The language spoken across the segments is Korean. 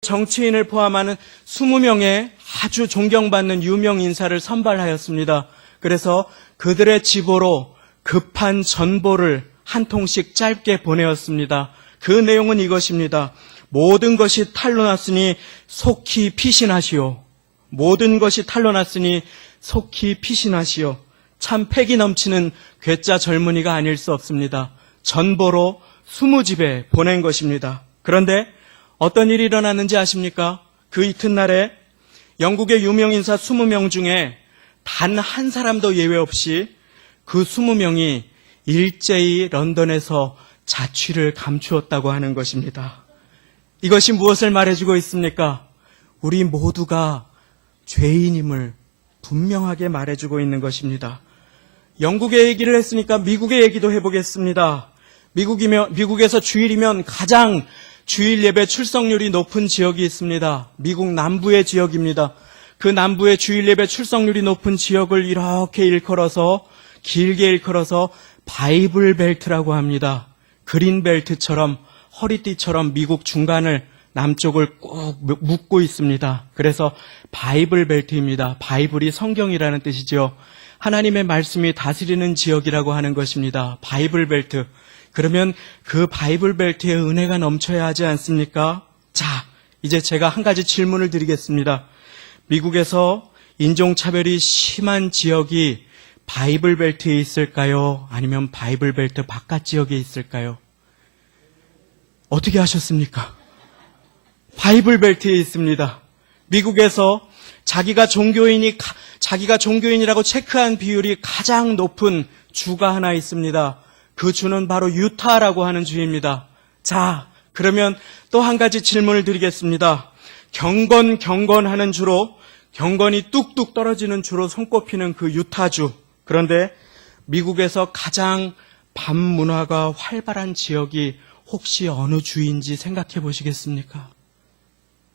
정치인을 포함하는 20명의 아주 존경받는 유명 인사를 선발하였습니다. 그래서 그들의 집으로 급한 전보를 한 통씩 짧게 보내었습니다. 그 내용은 이것입니다. 모든 것이 탄로났으니 속히 피신하시오. 모든 것이 탄로났으니 속히 피신하시오. 참 패기 넘치는 괴짜 젊은이가 아닐 수 없습니다. 전보로 20집에 보낸 것입니다. 그런데 어떤 일이 일어났는지 아십니까? 그 이튿날에 영국의 유명인사 20명 중에 단 한 사람도 예외 없이 그 20명이 일제히 런던에서 자취를 감추었다고 하는 것입니다. 이것이 무엇을 말해주고 있습니까? 우리 모두가 죄인임을 분명하게 말해주고 있는 것입니다. 영국의 얘기를 했으니까 미국의 얘기도 해보겠습니다. 미국에서 주일이면 가장 주일 예배 출석률이 높은 지역이 있습니다. 미국 남부의 지역입니다. 그 남부의 주일 예배 출석률이 높은 지역을 이렇게 길게 일컬어서 바이블 벨트라고 합니다. 그린 벨트처럼 허리띠처럼 미국 중간을 남쪽을 꼭 묶고 있습니다. 그래서 바이블 벨트입니다. 바이블이 성경이라는 뜻이죠. 하나님의 말씀이 다스리는 지역이라고 하는 것입니다. 바이블 벨트. 그러면 그 바이블 벨트에 은혜가 넘쳐야 하지 않습니까? 자, 이제 제가 한 가지 질문을 드리겠습니다. 미국에서 인종차별이 심한 지역이 바이블 벨트에 있을까요? 아니면 바이블 벨트 바깥 지역에 있을까요? 어떻게 하셨습니까? 바이블 벨트에 있습니다. 미국에서 자기가 종교인이라고 체크한 비율이 가장 높은 주가 하나 있습니다. 그 주는 바로 유타라고 하는 주입니다. 자, 그러면 또 한 가지 질문을 드리겠습니다. 경건하는 주로, 경건이 뚝뚝 떨어지는 주로 손꼽히는 그 유타주. 그런데 미국에서 가장 반문화가 활발한 지역이 혹시 어느 주인지 생각해 보시겠습니까?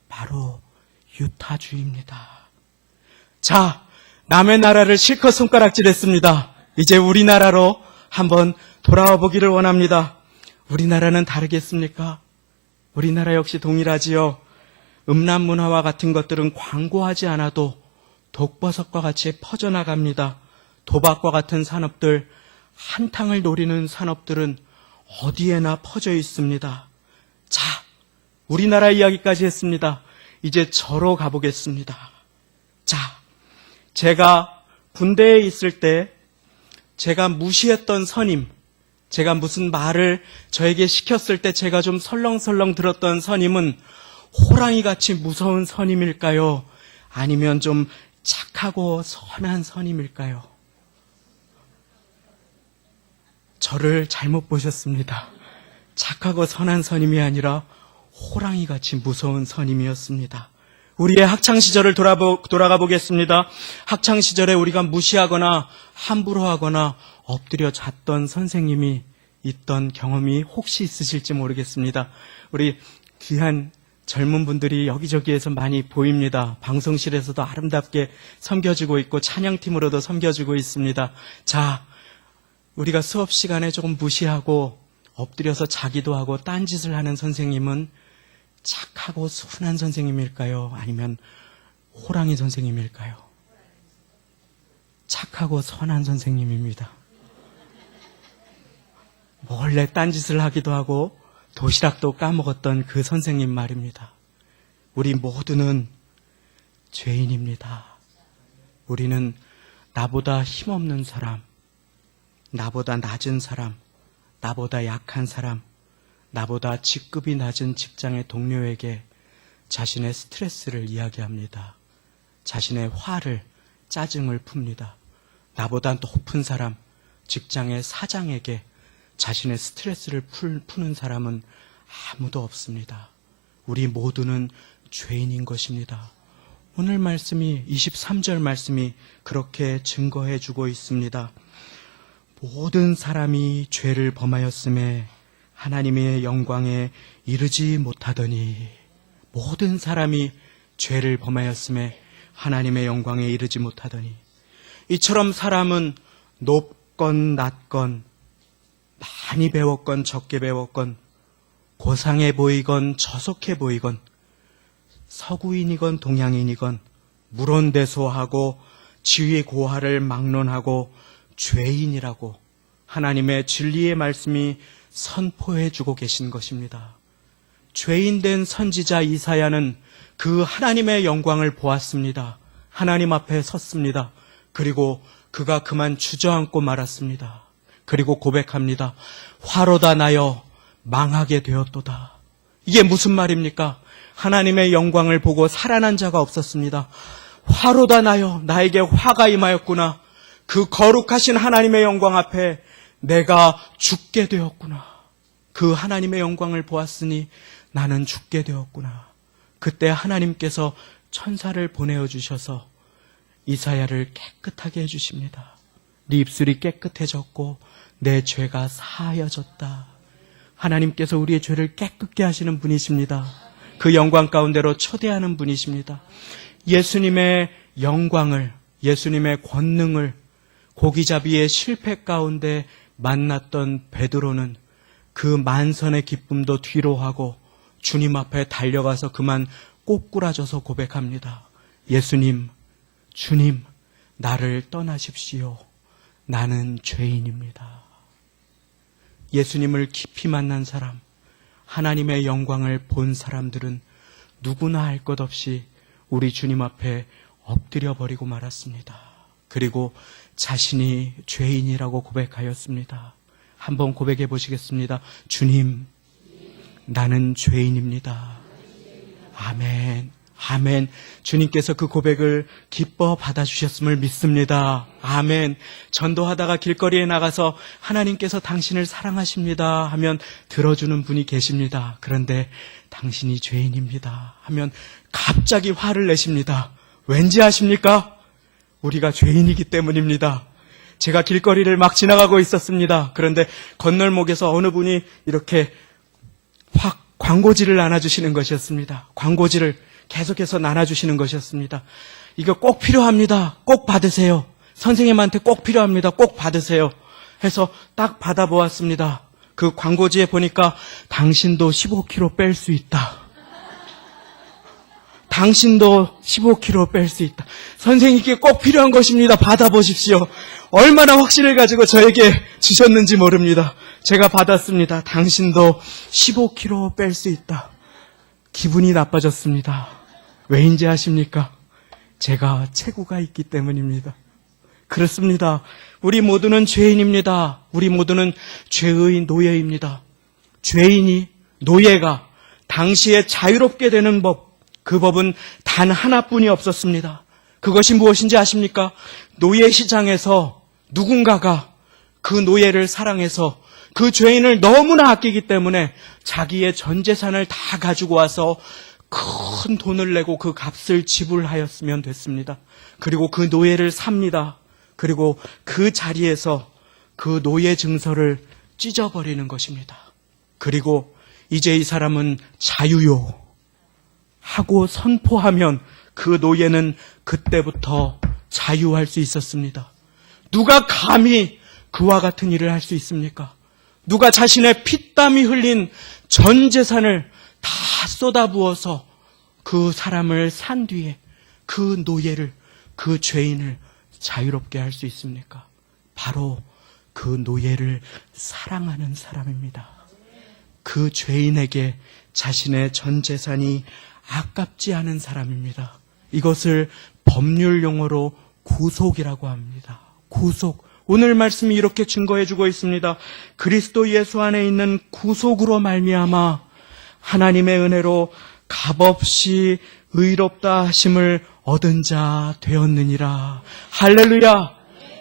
바로 유타주입니다. 자, 남의 나라를 실컷 손가락질했습니다. 이제 우리나라로 한번 돌아와 보기를 원합니다. 우리나라는 다르겠습니까? 우리나라 역시 동일하지요. 음란 문화와 같은 것들은 광고하지 않아도 독버섯과 같이 퍼져나갑니다. 도박과 같은 산업들, 한탕을 노리는 산업들은 어디에나 퍼져 있습니다. 자, 우리나라 이야기까지 했습니다. 이제 저로 가보겠습니다. 자, 제가 군대에 있을 때 제가 무시했던 선임, 제가 무슨 말을 저에게 시켰을 때 제가 좀 설렁설렁 들었던 선임은 호랑이같이 무서운 선임일까요? 아니면 좀 착하고 선한 선임일까요? 저를 잘못 보셨습니다. 착하고 선한 선임이 아니라 호랑이같이 무서운 선임이었습니다. 우리의 학창시절을 돌아가 보겠습니다. 학창시절에 우리가 무시하거나 함부로 하거나 엎드려 잤던 선생님이 있던 경험이 혹시 있으실지 모르겠습니다. 우리 귀한 젊은 분들이 여기저기에서 많이 보입니다. 방송실에서도 아름답게 섬겨주고 있고 찬양팀으로도 섬겨주고 있습니다. 자, 우리가 수업 시간에 조금 무시하고 엎드려서 자기도 하고 딴짓을 하는 선생님은 착하고 순한 선생님일까요? 아니면 호랑이 선생님일까요? 착하고 선한 선생님입니다. 몰래 딴짓을 하기도 하고 도시락도 까먹었던 그 선생님 말입니다. 우리 모두는 죄인입니다. 우리는 나보다 힘없는 사람, 나보다 낮은 사람, 나보다 약한 사람, 나보다 직급이 낮은 직장의 동료에게 자신의 스트레스를 이야기합니다. 자신의 화를, 짜증을 풉니다. 나보다 높은 사람, 직장의 사장에게 자신의 스트레스를 푸는 사람은 아무도 없습니다. 우리 모두는 죄인인 것입니다. 오늘 말씀이 23절 말씀이 그렇게 증거해 주고 있습니다. 모든 사람이 죄를 범하였음에 하나님의 영광에 이르지 못하더니, 모든 사람이 죄를 범하였음에 하나님의 영광에 이르지 못하더니, 이처럼 사람은 높건 낮건 많이 배웠건 적게 배웠건 고상해 보이건 저속해 보이건 서구인이건 동양인이건 물온대소하고 지위고하를 막론하고 죄인이라고 하나님의 진리의 말씀이 선포해주고 계신 것입니다. 죄인된 선지자 이사야는 그 하나님의 영광을 보았습니다. 하나님 앞에 섰습니다. 그리고 그가 그만 주저앉고 말았습니다. 그리고 고백합니다. 화로다 나여 망하게 되었도다. 이게 무슨 말입니까? 하나님의 영광을 보고 살아난 자가 없었습니다. 화로다 나여 나에게 화가 임하였구나. 그 거룩하신 하나님의 영광 앞에 내가 죽게 되었구나. 그 하나님의 영광을 보았으니 나는 죽게 되었구나. 그때 하나님께서 천사를 보내어 주셔서 이사야를 깨끗하게 해주십니다. 네 입술이 깨끗해졌고 내 죄가 사하여졌다. 하나님께서 우리의 죄를 깨끗게 하시는 분이십니다. 그 영광 가운데로 초대하는 분이십니다. 예수님의 영광을, 예수님의 권능을 고기잡이의 실패 가운데 만났던 베드로는 그 만선의 기쁨도 뒤로하고 주님 앞에 달려가서 그만 꼬꾸라져서 고백합니다. 예수님, 주님, 나를 떠나십시오. 나는 죄인입니다. 예수님을 깊이 만난 사람, 하나님의 영광을 본 사람들은 누구나 할 것 없이 우리 주님 앞에 엎드려 버리고 말았습니다. 그리고 자신이 죄인이라고 고백하였습니다. 한번 고백해 보시겠습니다. 주님, 나는 죄인입니다. 아멘. 아멘. 주님께서 그 고백을 기뻐 받아주셨음을 믿습니다. 아멘. 전도하다가 길거리에 나가서 하나님께서 당신을 사랑하십니다 하면 들어주는 분이 계십니다. 그런데 당신이 죄인입니다 하면 갑자기 화를 내십니다. 왠지 아십니까? 우리가 죄인이기 때문입니다. 제가 길거리를 막 지나가고 있었습니다. 그런데 건널목에서 어느 분이 이렇게 확 광고지를 나눠주시는 것이었습니다. 광고지를 계속해서 나눠주시는 것이었습니다. 이거 꼭 필요합니다. 꼭 받으세요. 선생님한테 꼭 필요합니다. 꼭 받으세요. 해서 딱 받아보았습니다. 그 광고지에 보니까 당신도 15kg 뺄 수 있다. 당신도 15kg 뺄 수 있다. 선생님께 꼭 필요한 것입니다. 받아보십시오. 얼마나 확신을 가지고 저에게 주셨는지 모릅니다. 제가 받았습니다. 당신도 15kg 뺄 수 있다. 기분이 나빠졌습니다. 왜인지 아십니까? 제가 체구가 있기 때문입니다. 그렇습니다. 우리 모두는 죄인입니다. 우리 모두는 죄의 노예입니다. 죄인이, 노예가 당시에 자유롭게 되는 법, 그 법은 단 하나뿐이 없었습니다. 그것이 무엇인지 아십니까? 노예 시장에서 누군가가 그 노예를 사랑해서 그 죄인을 너무나 아끼기 때문에 자기의 전 재산을 다 가지고 와서 큰 돈을 내고 그 값을 지불하였으면 됐습니다. 그리고 그 노예를 삽니다. 그리고 그 자리에서 그 노예 증서를 찢어버리는 것입니다. 그리고 이제 이 사람은 자유요 하고 선포하면 그 노예는 그때부터 자유할 수 있었습니다. 누가 감히 그와 같은 일을 할 수 있습니까? 누가 자신의 피땀이 흘린 전 재산을 다 쏟아부어서 그 사람을 산 뒤에 그 노예를, 그 죄인을 자유롭게 할 수 있습니까? 바로 그 노예를 사랑하는 사람입니다. 그 죄인에게 자신의 전 재산이 아깝지 않은 사람입니다. 이것을 법률 용어로 구속이라고 합니다. 구속. 오늘 말씀이 이렇게 증거해주고 있습니다. 그리스도 예수 안에 있는 구속으로 말미암아 하나님의 은혜로 값없이 의롭다 하심을 얻은 자 되었느니라. 할렐루야.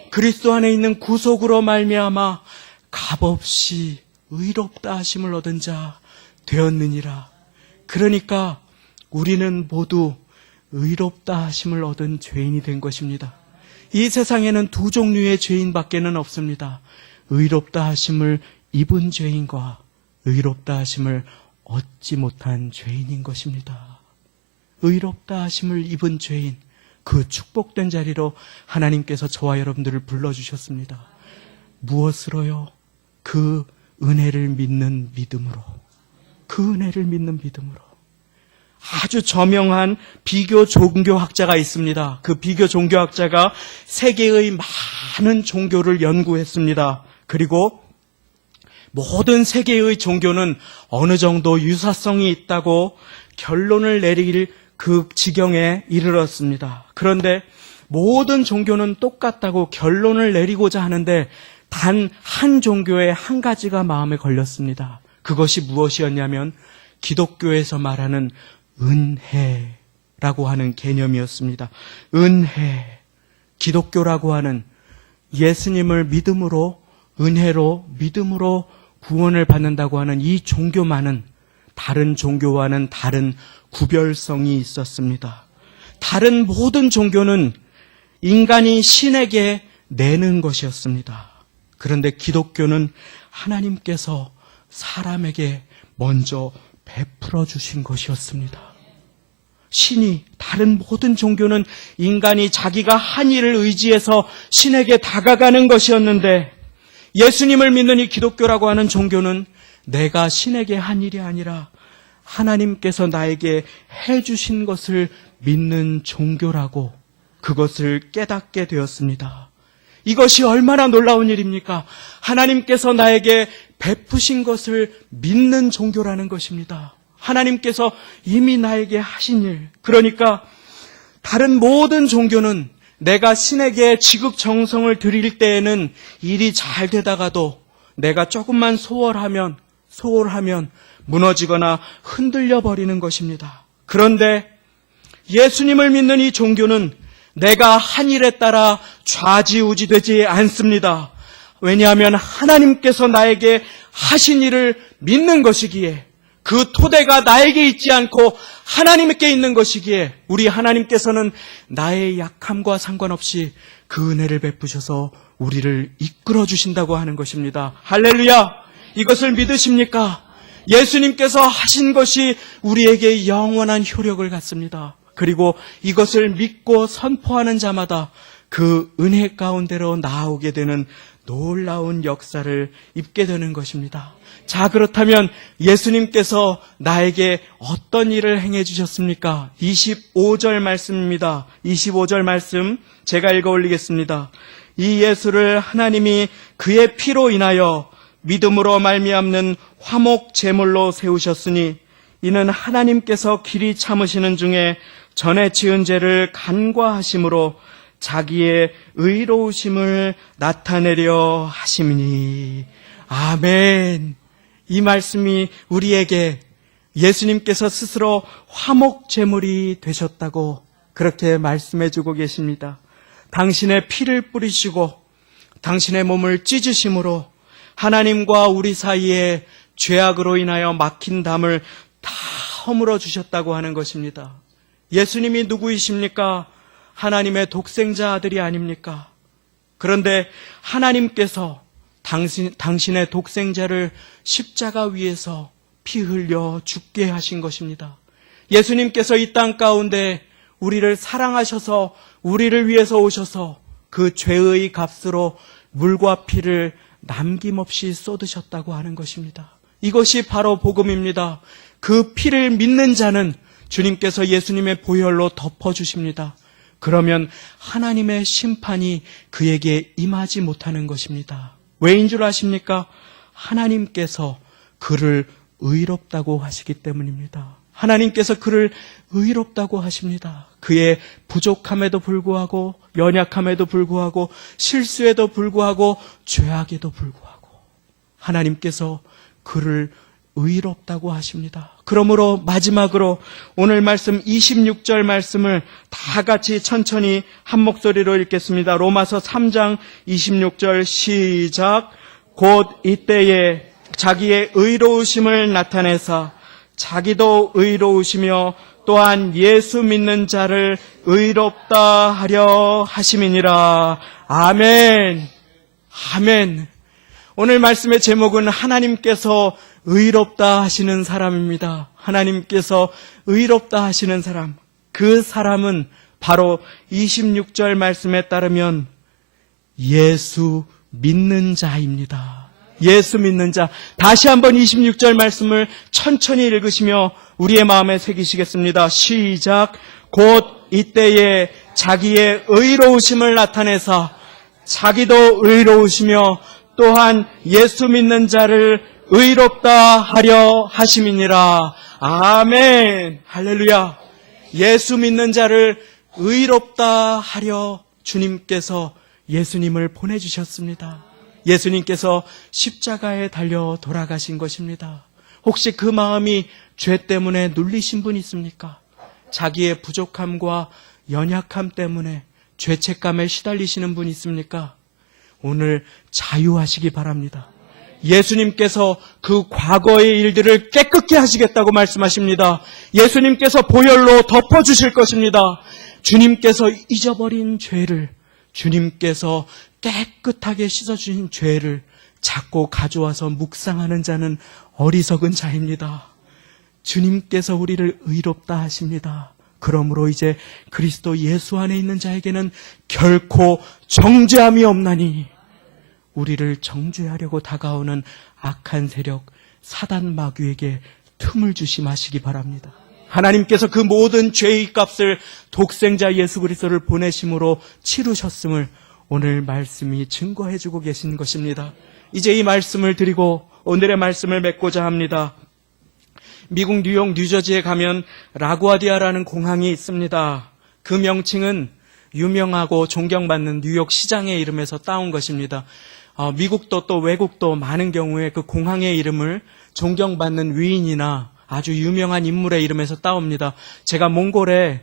그리스도 안에 있는 구속으로 말미암아 값없이 의롭다 하심을 얻은 자 되었느니라. 그러니까 우리는 모두 의롭다 하심을 얻은 죄인이 된 것입니다. 이 세상에는 두 종류의 죄인밖에는 없습니다. 의롭다 하심을 입은 죄인과 의롭다 하심을 얻지 못한 죄인인 것입니다. 의롭다 하심을 입은 죄인, 그 축복된 자리로 하나님께서 저와 여러분들을 불러주셨습니다. 무엇으로요? 그 은혜를 믿는 믿음으로. 그 은혜를 믿는 믿음으로. 아주 저명한 비교 종교학자가 있습니다. 그 비교 종교학자가 세계의 많은 종교를 연구했습니다. 그리고 모든 세계의 종교는 어느 정도 유사성이 있다고 결론을 내릴 그 지경에 이르렀습니다. 그런데 모든 종교는 똑같다고 결론을 내리고자 하는데 단 한 종교에 한 가지가 마음에 걸렸습니다. 그것이 무엇이었냐면 기독교에서 말하는 은혜라고 하는 개념이었습니다. 은혜. 기독교라고 하는 예수님을 믿음으로, 은혜로, 믿음으로 구원을 받는다고 하는 이 종교만은 다른 종교와는 다른 구별성이 있었습니다. 다른 모든 종교는 인간이 신에게 내는 것이었습니다. 그런데 기독교는 하나님께서 사람에게 먼저 베풀어 주신 것이었습니다. 신이, 다른 모든 종교는 인간이 자기가 한 일을 의지해서 신에게 다가가는 것이었는데 예수님을 믿는 이 기독교라고 하는 종교는 내가 신에게 한 일이 아니라 하나님께서 나에게 해주신 것을 믿는 종교라고 그것을 깨닫게 되었습니다. 이것이 얼마나 놀라운 일입니까? 하나님께서 나에게 베푸신 것을 믿는 종교라는 것입니다. 하나님께서 이미 나에게 하신 일. 그러니까 다른 모든 종교는 내가 신에게 지극정성을 드릴 때에는 일이 잘 되다가도 내가 조금만 소홀하면 무너지거나 흔들려 버리는 것입니다. 그런데 예수님을 믿는 이 종교는 내가 한 일에 따라 좌지우지되지 않습니다. 왜냐하면 하나님께서 나에게 하신 일을 믿는 것이기에, 그 토대가 나에게 있지 않고 하나님께 있는 것이기에 우리 하나님께서는 나의 약함과 상관없이 그 은혜를 베푸셔서 우리를 이끌어 주신다고 하는 것입니다. 할렐루야! 이것을 믿으십니까? 예수님께서 하신 것이 우리에게 영원한 효력을 갖습니다. 그리고 이것을 믿고 선포하는 자마다 그 은혜 가운데로 나오게 되는 놀라운 역사를 입게 되는 것입니다. 자, 그렇다면 예수님께서 나에게 어떤 일을 행해 주셨습니까? 25절 말씀입니다. 25절 말씀 제가 읽어 올리겠습니다. 이 예수를 하나님이 그의 피로 인하여 믿음으로 말미암는 화목 제물로 세우셨으니 이는 하나님께서 길이 참으시는 중에 전에 지은 죄를 간과하심으로 자기의 의로우심을 나타내려 하심이니. 아멘. 이 말씀이 우리에게 예수님께서 스스로 화목 제물이 되셨다고 그렇게 말씀해 주고 계십니다. 당신의 피를 뿌리시고 당신의 몸을 찢으심으로 하나님과 우리 사이에 죄악으로 인하여 막힌 담을 다 허물어 주셨다고 하는 것입니다. 예수님이 누구이십니까? 하나님의 독생자 아들이 아닙니까? 그런데 하나님께서 당신의 독생자를 십자가 위에서 피 흘려 죽게 하신 것입니다. 예수님께서 이 땅 가운데 우리를 사랑하셔서 우리를 위해서 오셔서 그 죄의 값으로 물과 피를 남김없이 쏟으셨다고 하는 것입니다. 이것이 바로 복음입니다. 그 피를 믿는 자는 주님께서 예수님의 보혈로 덮어주십니다. 그러면 하나님의 심판이 그에게 임하지 못하는 것입니다. 왜인 줄 아십니까? 하나님께서 그를 의롭다고 하시기 때문입니다. 하나님께서 그를 의롭다고 하십니다. 그의 부족함에도 불구하고, 연약함에도 불구하고, 실수에도 불구하고, 죄악에도 불구하고 하나님께서 그를 의롭다고 하십니다. 그러므로 마지막으로 오늘 말씀 26절 말씀을 다 같이 천천히 한 목소리로 읽겠습니다. 로마서 3장 26절 시작. 곧 이때에 자기의 의로우심을 나타내사 자기도 의로우시며 또한 예수 믿는 자를 의롭다 하려 하심이니라. 아멘. 아멘. 오늘 말씀의 제목은 하나님께서 의롭다 하시는 사람입니다. 하나님께서 의롭다 하시는 사람. 그 사람은 바로 26절 말씀에 따르면 예수 믿는 자입니다. 예수 믿는 자. 다시 한번 26절 말씀을 천천히 읽으시며 우리의 마음에 새기시겠습니다. 시작. 곧 이때에 자기의 의로우심을 나타내사 자기도 의로우시며 또한 예수 믿는 자를 의롭다 하려 하심이니라. 아멘. 할렐루야. 예수 믿는 자를 의롭다 하려 주님께서 예수님을 보내주셨습니다. 예수님께서 십자가에 달려 돌아가신 것입니다. 혹시 그 마음이 죄 때문에 눌리신 분 있습니까? 자기의 부족함과 연약함 때문에 죄책감에 시달리시는 분 있습니까? 오늘 자유하시기 바랍니다. 예수님께서 그 과거의 일들을 깨끗게 하시겠다고 말씀하십니다. 예수님께서 보혈로 덮어주실 것입니다. 주님께서 잊어버린 죄를, 주님께서 깨끗하게 씻어주신 죄를 자꾸 가져와서 묵상하는 자는 어리석은 자입니다. 주님께서 우리를 의롭다 하십니다. 그러므로 이제 그리스도 예수 안에 있는 자에게는 결코 정죄함이 없나니 우리를 정죄하려고 다가오는 악한 세력 사단 마귀에게 틈을 주시 마시기 바랍니다. 하나님께서 그 모든 죄의 값을 독생자 예수 그리스도를 보내심으로 치르셨음을 오늘 말씀이 증거해주고 계신 것입니다. 이제 이 말씀을 드리고 오늘의 말씀을 맺고자 합니다. 미국 뉴욕 뉴저지에 가면 라구아디아라는 공항이 있습니다. 그 명칭은 유명하고 존경받는 뉴욕 시장의 이름에서 따온 것입니다. 미국도 또 외국도 많은 경우에 그 공항의 이름을 존경받는 위인이나 아주 유명한 인물의 이름에서 따옵니다. 제가 몽골에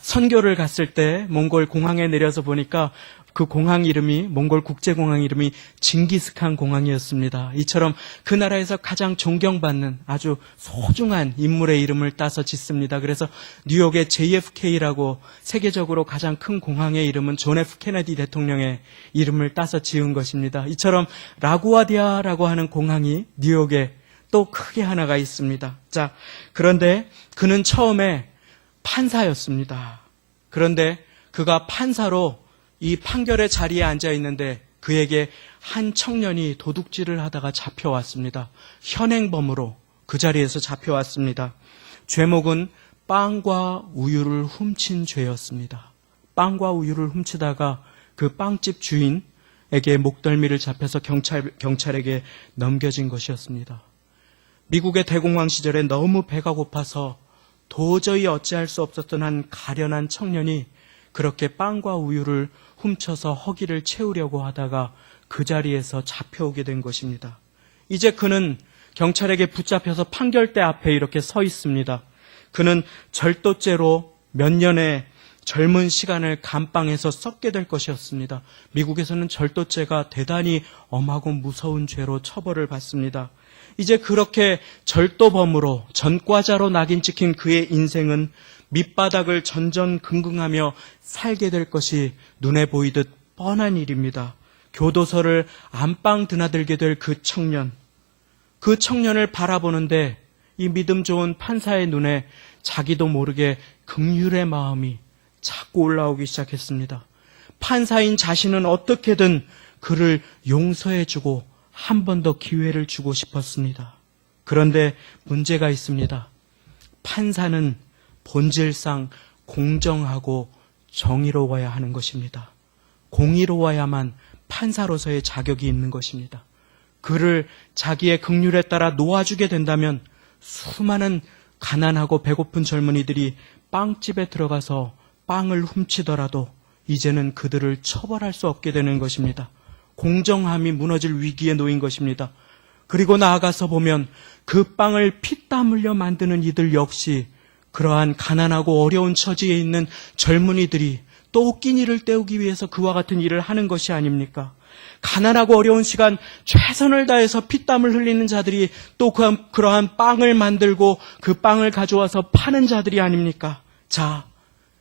선교를 갔을 때 몽골 공항에 내려서 보니까 그 공항 이름이, 몽골 국제공항 이름이 징기스칸 공항이었습니다. 이처럼 그 나라에서 가장 존경받는 아주 소중한 인물의 이름을 따서 짓습니다. 그래서 뉴욕의 JFK라고 세계적으로 가장 큰 공항의 이름은 존 F 케네디 대통령의 이름을 따서 지은 것입니다. 이처럼 라구아디아라고 하는 공항이 뉴욕에 또 크게 하나가 있습니다. 자, 그런데 그는 처음에 판사였습니다. 그런데 그가 판사로 이 판결의 자리에 앉아 있는데 그에게 한 청년이 도둑질을 하다가 잡혀왔습니다. 현행범으로 그 자리에서 잡혀왔습니다. 죄목은 빵과 우유를 훔친 죄였습니다. 빵과 우유를 훔치다가 그 빵집 주인에게 목덜미를 잡혀서 경찰에게 넘겨진 것이었습니다. 미국의 대공황 시절에 너무 배가 고파서 도저히 어찌할 수 없었던 한 가련한 청년이 그렇게 빵과 우유를 훔쳐서 허기를 채우려고 하다가 그 자리에서 잡혀오게 된 것입니다. 이제 그는 경찰에게 붙잡혀서 판결대 앞에 이렇게 서 있습니다. 그는 절도죄로 몇 년의 젊은 시간을 감방에서 썩게 될 것이었습니다. 미국에서는 절도죄가 대단히 엄하고 무서운 죄로 처벌을 받습니다. 이제 그렇게 절도범으로 전과자로 낙인 찍힌 그의 인생은 밑바닥을 전전긍긍하며 살게 될 것이 눈에 보이듯 뻔한 일입니다. 교도소를 안방 드나들게 될 그 청년을 바라보는데 이 믿음 좋은 판사의 눈에 자기도 모르게 긍휼의 마음이 자꾸 올라오기 시작했습니다. 판사인 자신은 어떻게든 그를 용서해주고 한 번 더 기회를 주고 싶었습니다. 그런데 문제가 있습니다. 판사는 본질상 공정하고 정의로워야 하는 것입니다. 공의로워야만 판사로서의 자격이 있는 것입니다. 그를 자기의 긍휼에 따라 놓아주게 된다면 수많은 가난하고 배고픈 젊은이들이 빵집에 들어가서 빵을 훔치더라도 이제는 그들을 처벌할 수 없게 되는 것입니다. 공정함이 무너질 위기에 놓인 것입니다. 그리고 나아가서 보면 그 빵을 피땀 흘려 만드는 이들 역시 그러한 가난하고 어려운 처지에 있는 젊은이들이 또 끼니를 때우기 위해서 그와 같은 일을 하는 것이 아닙니까? 가난하고 어려운 시간 최선을 다해서 피땀을 흘리는 자들이 또 그러한 빵을 만들고 그 빵을 가져와서 파는 자들이 아닙니까? 자,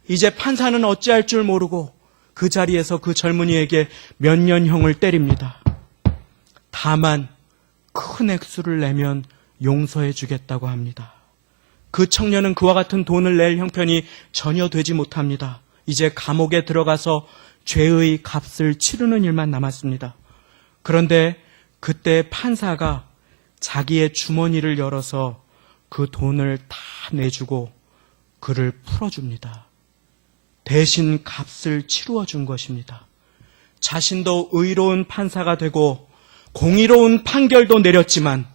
이제 판사는 어찌할 줄 모르고 그 자리에서 그 젊은이에게 몇 년형을 때립니다. 다만 큰 액수를 내면 용서해 주겠다고 합니다. 그 청년은 그와 같은 돈을 낼 형편이 전혀 되지 못합니다. 이제 감옥에 들어가서 죄의 값을 치르는 일만 남았습니다. 그런데 그때 판사가 자기의 주머니를 열어서 그 돈을 다 내주고 그를 풀어줍니다. 대신 값을 치루어 준 것입니다. 자신도 의로운 판사가 되고 공의로운 판결도 내렸지만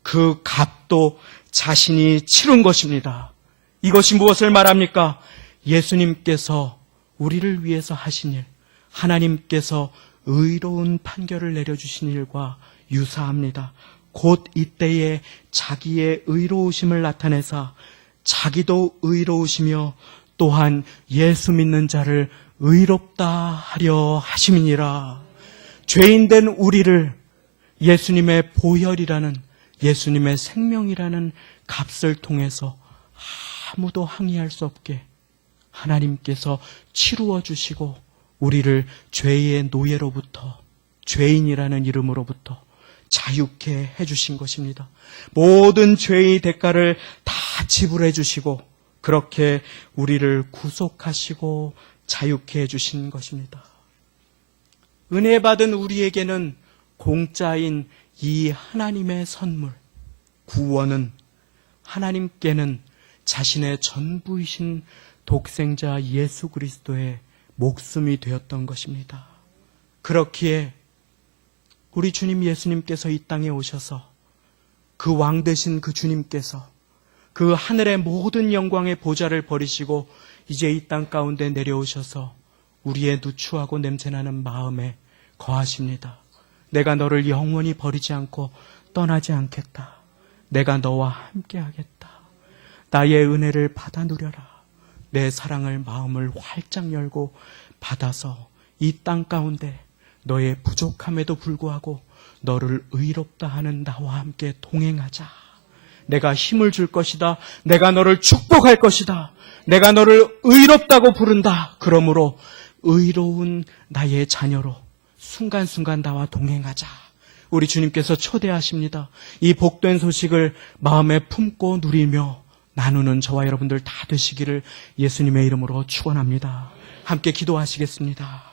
그 값도 자신이 치른 것입니다. 이것이 무엇을 말합니까? 예수님께서 우리를 위해서 하신 일, 하나님께서 의로운 판결을 내려주신 일과 유사합니다. 곧 이때에 자기의 의로우심을 나타내사 자기도 의로우시며 또한 예수 믿는 자를 의롭다 하려 하심이니라. 죄인된 우리를 예수님의 보혈이라는, 예수님의 생명이라는 값을 통해서 아무도 항의할 수 없게 하나님께서 치루어 주시고 우리를 죄의 노예로부터, 죄인이라는 이름으로부터 자유케 해주신 것입니다. 모든 죄의 대가를 다 지불해 주시고 그렇게 우리를 구속하시고 자유케 해주신 것입니다. 은혜 받은 우리에게는 공짜인 이 하나님의 선물, 구원은 하나님께는 자신의 전부이신 독생자 예수 그리스도의 목숨이 되었던 것입니다. 그렇기에 우리 주님 예수님께서 이 땅에 오셔서 그 왕 되신 그 주님께서 그 하늘의 모든 영광의 보좌를 버리시고 이제 이 땅 가운데 내려오셔서 우리의 누추하고 냄새나는 마음에 거하십니다. 내가 너를 영원히 버리지 않고 떠나지 않겠다. 내가 너와 함께하겠다. 나의 은혜를 받아 누려라. 내 사랑을, 마음을 활짝 열고 받아서 이 땅 가운데 너의 부족함에도 불구하고 너를 의롭다 하는 나와 함께 동행하자. 내가 힘을 줄 것이다. 내가 너를 축복할 것이다. 내가 너를 의롭다고 부른다. 그러므로 의로운 나의 자녀로 순간순간 나와 동행하자. 우리 주님께서 초대하십니다. 이 복된 소식을 마음에 품고 누리며 나누는 저와 여러분들 다 되시기를 예수님의 이름으로 축원합니다. 함께 기도하시겠습니다.